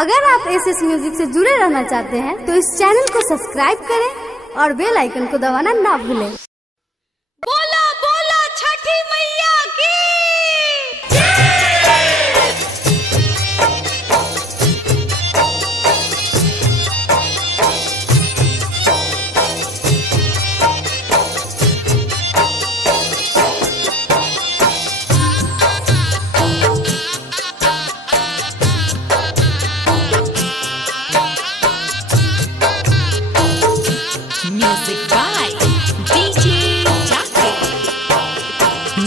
अगर आप SS music से जुड़े रहना चाहते हैं तो इस चैनल को सब्सक्राइब करें और बेल आइकन को दबाना ना भूलें। बोला बोला छठी मैया की म्यूजिक बाय डीजे जाके।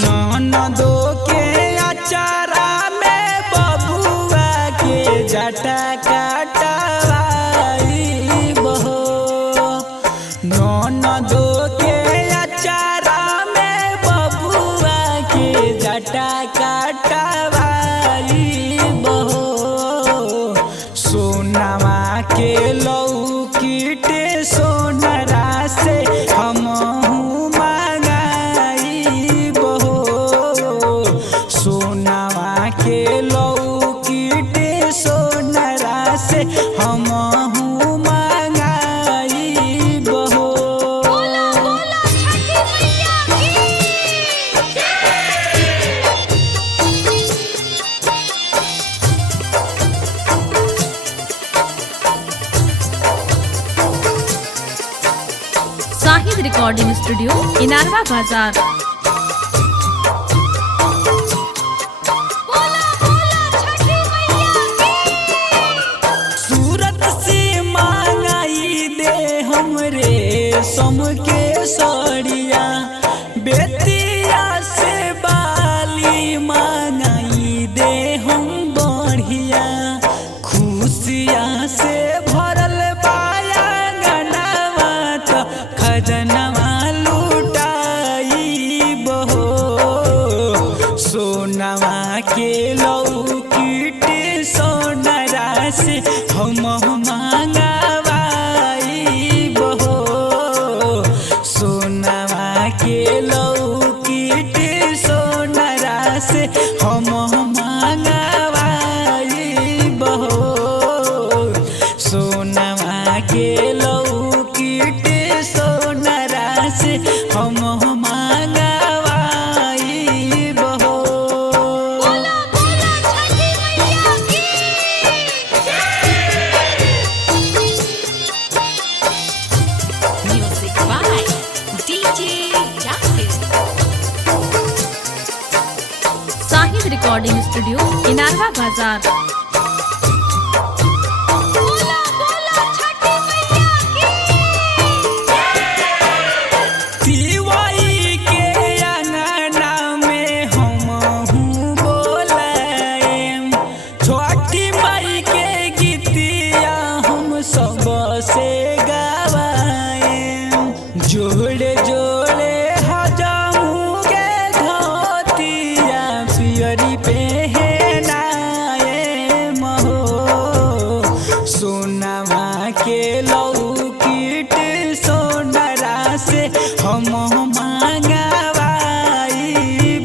ननदो के अचारा में बबुआ के जटा काटवाई बहो। ननदो के अचारा में बबुआ के जटा काटवाई बहो। सोनमा के लौकीटे सोनरा से हमहू मांगाई बहो। सोनमा के लौकीटे सोनरा से हमहू मांगाई बहो। बोला बोला छठी मैया की शाहिद रिकॉर्डिंग स्टूडियो इनारवा बाजार। बोला बोला छठी मैया की सूरत से मांगाई दे हमरे सम के सड़िया। बेतिया से बाली मांगाई दे हम बढ़िया। खुशिया से भरल बाया गनवा त खजनवा लुटाई बहो। सोनवा के लौकीटे सोनरा से हम मांगवाई बहो। सोनवा के लौकीटे सोनरा से हम मांगवाई बहो। सोनवा के लौकीटे सोनरा से हम मांगवाई बहो। बोला बोला छठी मैया की म्यूजिक बाय डीजे जाके। शाहिद रिकॉर्डिंग स्टूडियो इनारवा बाजार। बोला बोला छठी मैया की तिवारी के अंगना में हमहू बोलाएम। छठी माई के गीतिया हम सबसे गवाएम। जोड़े जोड़े हजामू के धोतिया पियरी पहनाएम हो। सोनवा के लौकीट सोनरा से हम मांगवाई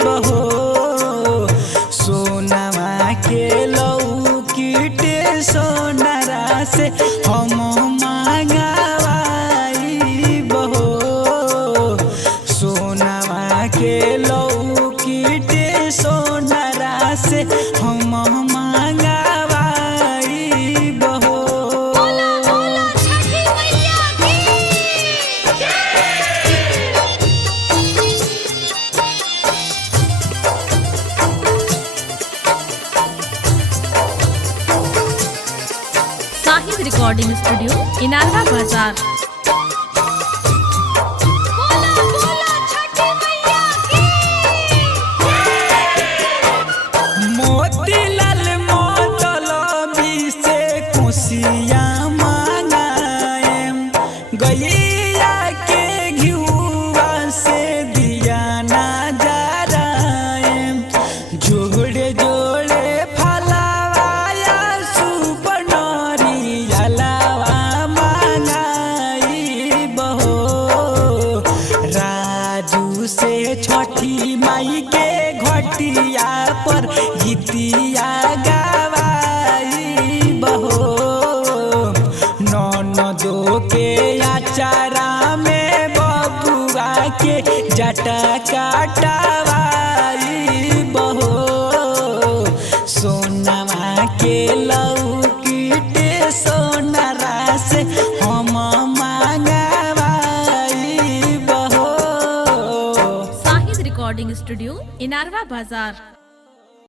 बहो। सोनवा के लौकीट सोनरा से हम मांगवाई बहो। सोनवा के लौकीट सोनरा से हम मांगवाई बहो। बोला बोला छठी मैया की शाहिद रिकॉर्डिंग स्टूडियो इनारवा बाजार। बोला बोला छठी मैया की मोतीलाल मोतलबी से खुशियाँ मांगाएम। गैया के घिउवा से दिया ना जराएम। जोड़े जोड़े फलावाया सुपनरी अलावा मांगाई के जटा काटवाई बहो सोनमा के लौकीटे सोनरा से हम मांगवाई बहो। साहिद रिकॉर्डिंग स्टूडियो इनारवा बाजार।